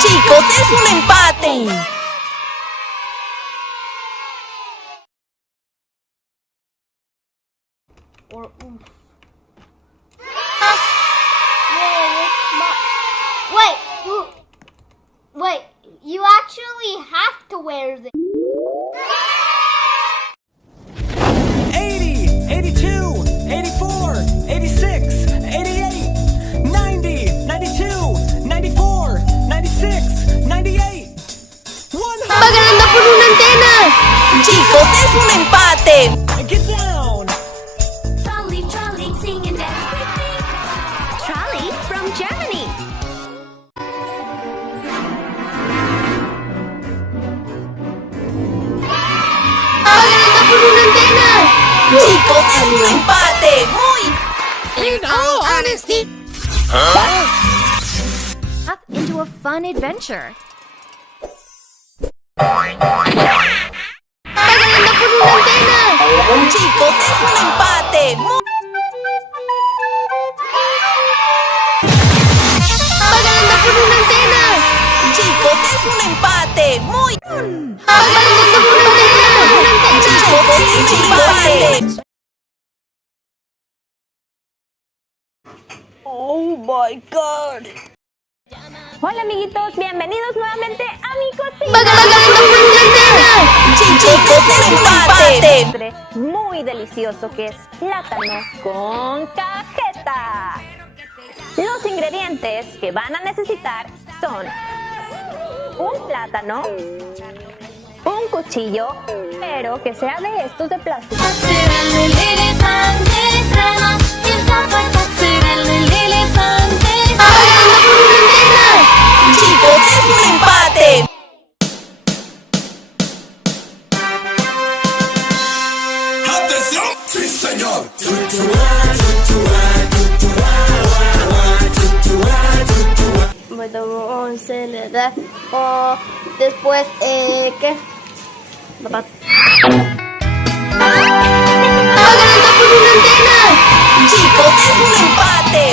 Chicos, es un empate. Wait, you actually have to wear this. 80, 82, 84, 86, 88, 90, 92, 94, 96, 98, 100. ¡Va ganando por una antena! Chicos, es un empate. Get down. Trolley, trolley, sing and dance with me. Trolley from Germany. ¡Va ganando por una antena! Chicos, es un empate. Muy. In all honesty. Up into a fun adventure. ¡Va ganando por una antena! Chicos, es un empate. Muy. ¡Va ganando por una antena! Chicos, es un empate. Muy. ¡Va ganando por una antena! Chicos, es un empate. Oh my God. Hola amiguitos, bienvenidos nuevamente a mi cocina. ¡Va ganando por una antena! Chicos, es un empate. Postre muy delicioso que es plátano con cajeta. Los ingredientes que van a necesitar son un plátano, un cuchillo, pero que sea de estos de plástico. Chicos, es un empate. ¡Atención! ¡Sí, señor! Bueno, 11 le da. O después, ¿qué? Papá. ¡Va ganando por una antena! Chicos, es un empate.